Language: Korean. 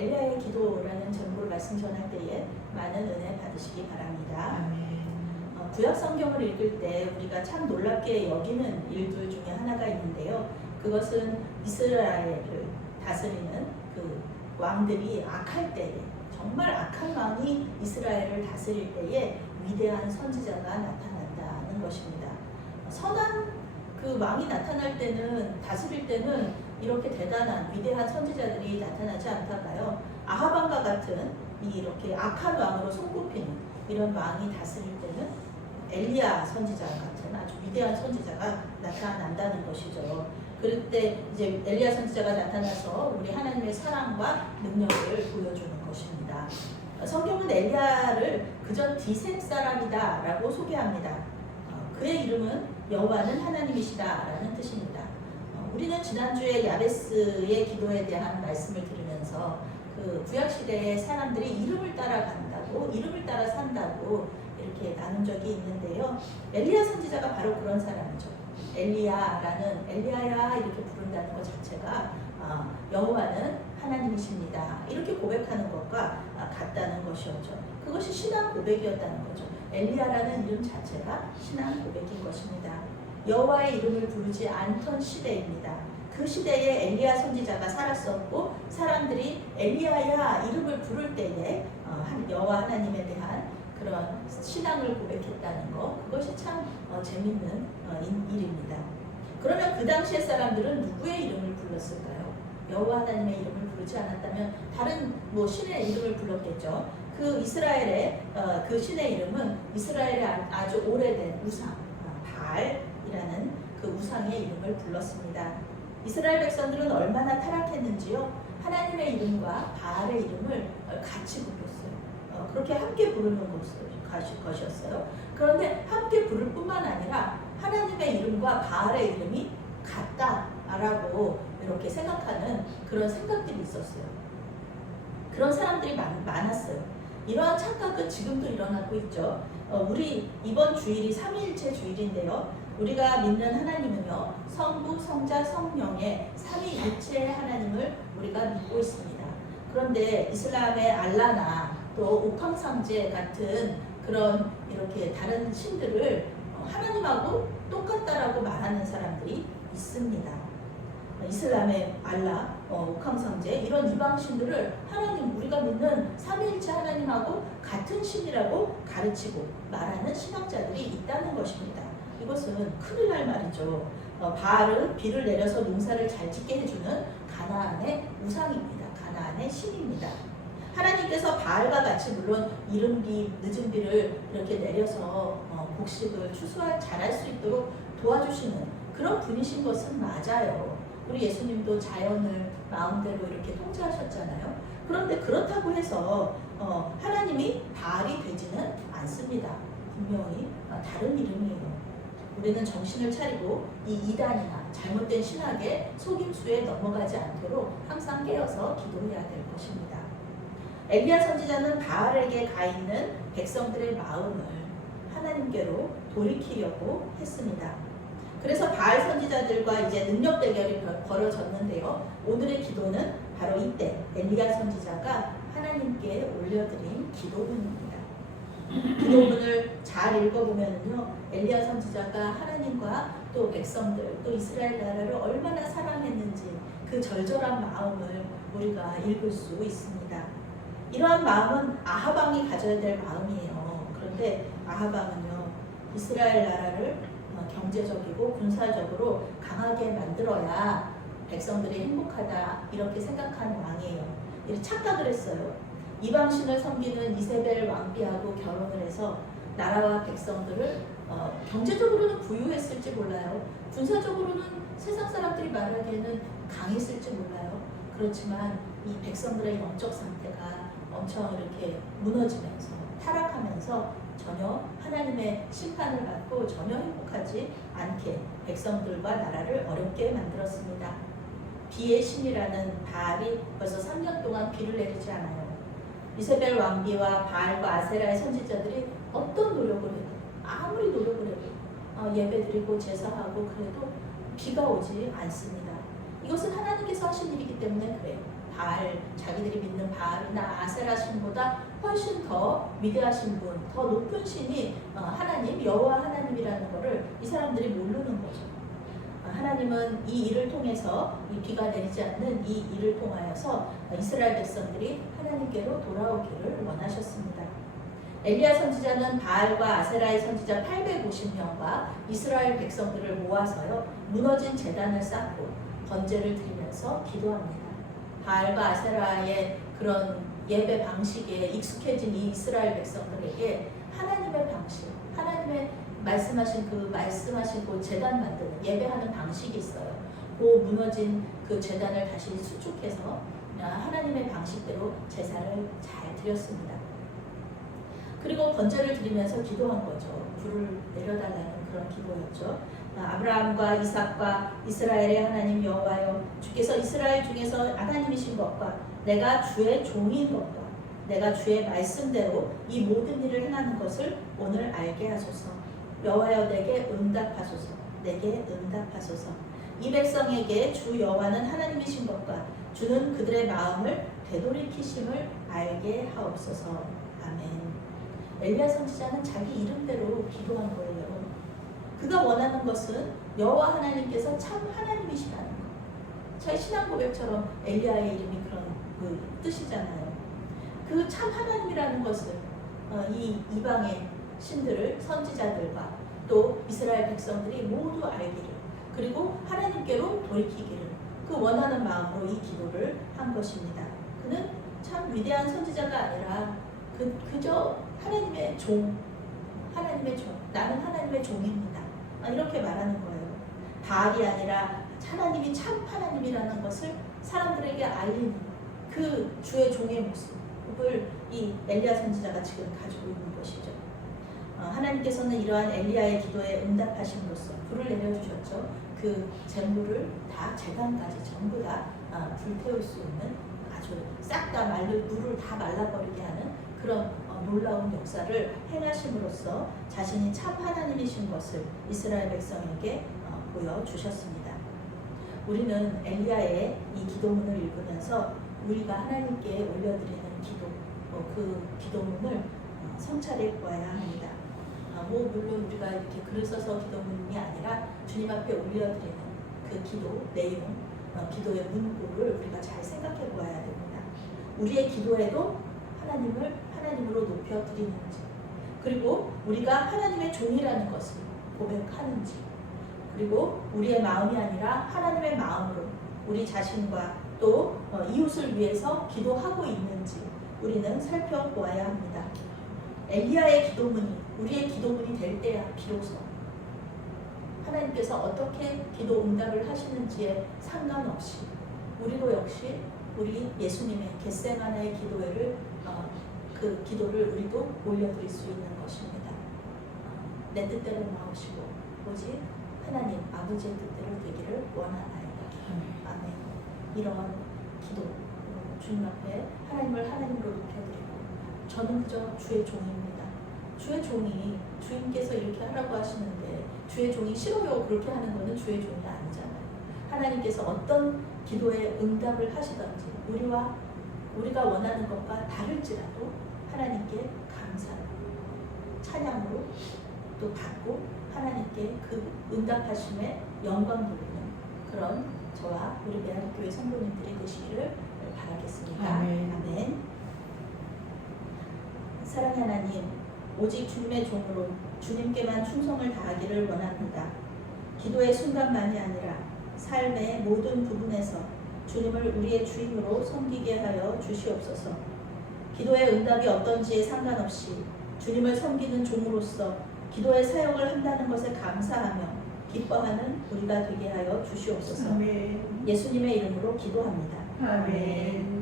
엘리야의 기도라는 제목으로 말씀 전할 때에 많은 은혜 받으시기 바랍니다. 구약 성경을 읽을 때 우리가 참 놀랍게 여기는 일들 중에 하나가 있는데요. 그것은 이스라엘을 다스리는 그 왕들이 악할 때에, 정말 악한 왕이 이스라엘을 다스릴 때에 위대한 선지자가 나타난다는 것입니다. 선한 그 왕이 나타날 때는, 다스릴 때는 이렇게 대단한 위대한 선지자들이 나타나지 않다가요, 아하방과 같은 이렇게 악한 왕으로 손꼽히는 이런 왕이 다스릴 때는 엘리야 선지자 같은 아주 위대한 선지자가 나타난다는 것이죠. 그럴 때 이제 엘리야 선지자가 나타나서 우리 하나님의 사랑과 능력을 보여주는 것입니다. 성경은 엘리야를 그저 디셈 사람이다 라고 소개합니다. 그의 이름은 여호와는 하나님이시다라는 뜻입니다. 우리는 지난주에 야베스의 기도에 대한 말씀을 들으면서 그 구약시대의 사람들이 이름을 따라간다고, 이름을 따라 산다고 이렇게 나눈 적이 있는데요. 엘리야 선지자가 바로 그런 사람이죠. 엘리야라는, 엘리야야 이렇게 부른다는 것 자체가 여호와는 하나님이십니다 이렇게 고백하는 것과 같다는 것이었죠. 그것이 신앙 고백이었다는 거죠. 엘리야라는 이름 자체가 신앙 고백인 것입니다. 여호와의 이름을 부르지 않던 시대입니다. 그 시대에 엘리야 선지자가 살았었고, 사람들이 엘리야야 이름을 부를 때에 여호와 하나님에 대한 그런 신앙을 고백했다는 것, 그것이 참 재밌는 일입니다. 그러면 그 당시의 사람들은 누구의 이름을 불렀을까요? 여호와 하나님의 이름을 부르지 않았다면 다른 신의 이름을 불렀겠죠. 그 이스라엘의 그 신의 이름은 이스라엘의 아주 오래된 우상 바알이라는 그 우상의 이름을 불렀습니다. 이스라엘 백성들은 얼마나 타락했는지요. 하나님의 이름과 바알의 이름을 같이 불렀어요. 그렇게 함께 부르는 것이었어요. 그런데 함께 부를 뿐만 아니라 하나님의 이름과 바알의 이름이 같다라고 이렇게 생각하는 그런 생각들이 있었어요. 그런 사람들이 많았어요. 이러한 착각은 지금도 일어나고 있죠. 우리 이번 주일이 삼위일체 주일인데요. 우리가 믿는 하나님은요, 성부, 성자, 성령의 삼위일체의 하나님을 우리가 믿고 있습니다. 그런데 이슬람의 알라나 또 옥황상제 같은 그런 이렇게 다른 신들을 하나님하고 똑같다라고 말하는 사람들이 있습니다. 이슬람의 알라, 옥황상제 이런 이방 신들을 하나님, 우리가 믿는 삼위일체 하나님하고 같은 신이라고 가르치고 말하는 신학자들이 있다는 것입니다. 이것은 큰일 날 말이죠. 바알은 비를 내려서 농사를 잘 짓게 해주는 가나안의 우상입니다. 가나안의 신입니다. 하나님께서 바알과 같이 물론 이른 비, 늦은 비를 이렇게 내려서 곡식을 잘할 수 있도록 도와주시는 그런 분이신 것은 맞아요. 우리 예수님도 자연을 마음대로 이렇게 통제하셨잖아요. 그런데 그렇다고 해서 하나님이 바알이 되지는 않습니다. 분명히 다른 이름이에요. 우리는 정신을 차리고 이 이단이나 잘못된 신학의 속임수에 넘어가지 않도록 항상 깨어서 기도해야 될 것입니다. 엘리야 선지자는 바알에게 가 있는 백성들의 마음을 하나님께로 돌이키려고 했습니다. 그래서 바알 선지자들과 이제 능력 대결이 벌어졌는데요. 오늘의 기도는 바로 이때 엘리야 선지자가 하나님께 올려드린 기도문입니다. 기도문을 잘 읽어보면요, 엘리야 선지자가 하나님과 또 백성들, 또 이스라엘 나라를 얼마나 사랑했는지 그 절절한 마음을 우리가 읽을 수 있습니다. 이러한 마음은 아하방이 가져야 될 마음이에요. 그런데 아하방은요, 이스라엘 나라를 경제적이고 군사적으로 강하게 만들어야 백성들이 행복하다 이렇게 생각하는 왕이에요. 이렇게 착각을 했어요. 이방신을 섬기는 이세벨 왕비하고 결혼을 해서 나라와 백성들을 경제적으로는 부유했을지 몰라요. 군사적으로는 세상 사람들이 말하기에는 강했을지 몰라요. 그렇지만 이 백성들의 영적 상태가 엄청 이렇게 무너지면서 타락하면서 전혀 하나님의 심판을 받고 전혀 행복하지 않게 백성들과 나라를 어렵게 만들었습니다. 비의 신이라는 바알이 벌써 3년 동안 비를 내리지 않아요. 이세벨 왕비와 바알과 아세라의 선지자들이 어떤 노력을 해도, 아무리 노력을 해도 예배드리고 제사하고 그래도 비가 오지 않습니다. 이것은 하나님께서 하신 일이기 때문에 그래요. 바알, 자기들이 믿는 바알이나 아세라 신보다 훨씬 더 위대하신 분, 더 높은 신이 하나님, 여호와 하나님이라는 것을 이 사람들이 모르는 거죠. 하나님은 이 일을 통해서, 이 비가 내리지 않는 이 일을 통하여서 이스라엘 백성들이 하나님께로 돌아오기를 원하셨습니다. 엘리야 선지자는 바알과 아세라의 선지자 850명과 이스라엘 백성들을 모아서요, 무너진 제단을 쌓고 번제를 드리면서 기도합니다. 바알과 아세라의 그런 예배 방식에 익숙해진 이 이스라엘 백성들에게 하나님의 방식, 하나님의 말씀하신 그 제단 만드는 예배하는 방식이 있어요. 그 무너진 그 제단을 다시 수축해서 하나님의 방식대로 제사를 잘 드렸습니다. 그리고 번제를 드리면서 기도한 거죠. 불을 내려달라는 그런 기도였죠. 아브라함과 이삭과 이스라엘의 하나님 여호와여, 주께서 이스라엘 중에서 하나님이신 것과 내가 주의 종인 것과 내가 주의 말씀대로 이 모든 일을 행하는 것을 오늘 알게 하소서. 여호와여, 내게 응답하소서. 내게 응답하소서. 이 백성에게 주 여호와는 하나님이신 것과 주는 그들의 마음을 되돌이키심을 알게 하옵소서. 아멘. 엘리야 선지자는 자기 이름대로 기도한 거예요. 그가 원하는 것은 여호와 하나님께서 참 하나님이시라는 것. 저희 신앙 고백처럼 엘리야의 이름이 그런 그 뜻이잖아요. 그 참 하나님이라는 것을 이 이방의 신들을, 선지자들과 또 이스라엘 백성들이 모두 알기를, 그리고 하나님께로 돌이키기를, 그 원하는 마음으로 이 기도를 한 것입니다. 그는 참 위대한 선지자가 아니라 그저 하나님의 종, 하나님의 종, 나는 하나님의 종입니다. 이렇게 말하는 거예요. 바알이 아니라 하나님이 참 하나님이라는 것을 사람들에게 알리는 그 주의 종의 모습을 이 엘리야 선지자가 지금 가지고 있는 것이죠. 하나님께서는 이러한 엘리야의 기도에 응답하심으로써 불을 내려주셨죠. 그 잿물을 다 제단까지 전부 다 불태울 수 있는, 아주 싹 다 물을 다 말라버리게 하는 그런 놀라운 역사를 행하심으로써 자신이 참 하나님이신 것을 이스라엘 백성에게 보여주셨습니다. 우리는 엘리야의 이 기도문을 읽으면서 우리가 하나님께 올려드리는 기도, 그 기도문을 성찰해 보아야 합니다. 물론 우리가 이렇게 글을 써서 기도문이 아니라 주님 앞에 올려드리는 그 기도 내용, 기도의 문구를 우리가 잘 생각해 보아야 됩니다. 우리의 기도에도 하나님을 하나님으로 높여 드리는지, 그리고 우리가 하나님의 종이라는 것을 고백하는지, 그리고 우리의 마음이 아니라 하나님의 마음으로 우리 자신과 또 이웃을 위해서 기도하고 있는지 우리는 살펴보아야 합니다. 엘리야의 기도문이 우리의 기도문이 될 때야 비로소 하나님께서 어떻게 기도 응답을 하시는지에 상관없이 우리도 역시 우리 예수님의 겟세마네의 기도회를 그 기도를 우리도 올려드릴 수 있는 것입니다. 내 뜻대로 나오시고 오직 하나님 아버지의 뜻대로 되기를 원하나이다. 아멘. 이런 기도, 주님 앞에 하나님을 하나님으로 높여드리고, 저는 그저 주의 종입니다. 주의 종이, 주님께서 이렇게 하라고 하시는데 주의 종이 싫어요 그렇게 하는 것은 주의 종이 아니잖아요. 하나님께서 어떤 기도에 응답을 하시든지 우리가 원하는 것과 다를지라도 하나님께 감사로, 찬양으로 또 받고 하나님께 그 응답하심에 영광 돌리는 그런 저와 우리 메아리교회 성도님들이 되시기를 바라겠습니다. 아멘. 아멘. 사랑의 하나님, 오직 주님의 종으로 주님께만 충성을 다하기를 원합니다. 기도의 순간만이 아니라 삶의 모든 부분에서 주님을 우리의 주인으로 섬기게 하여 주시옵소서. 기도의 응답이 어떤지에 상관없이 주님을 섬기는 종으로서 기도의 사역을 한다는 것에 감사하며 기뻐하는 우리가 되게 하여 주시옵소서. 아멘. 예수님의 이름으로 기도합니다. 아멘.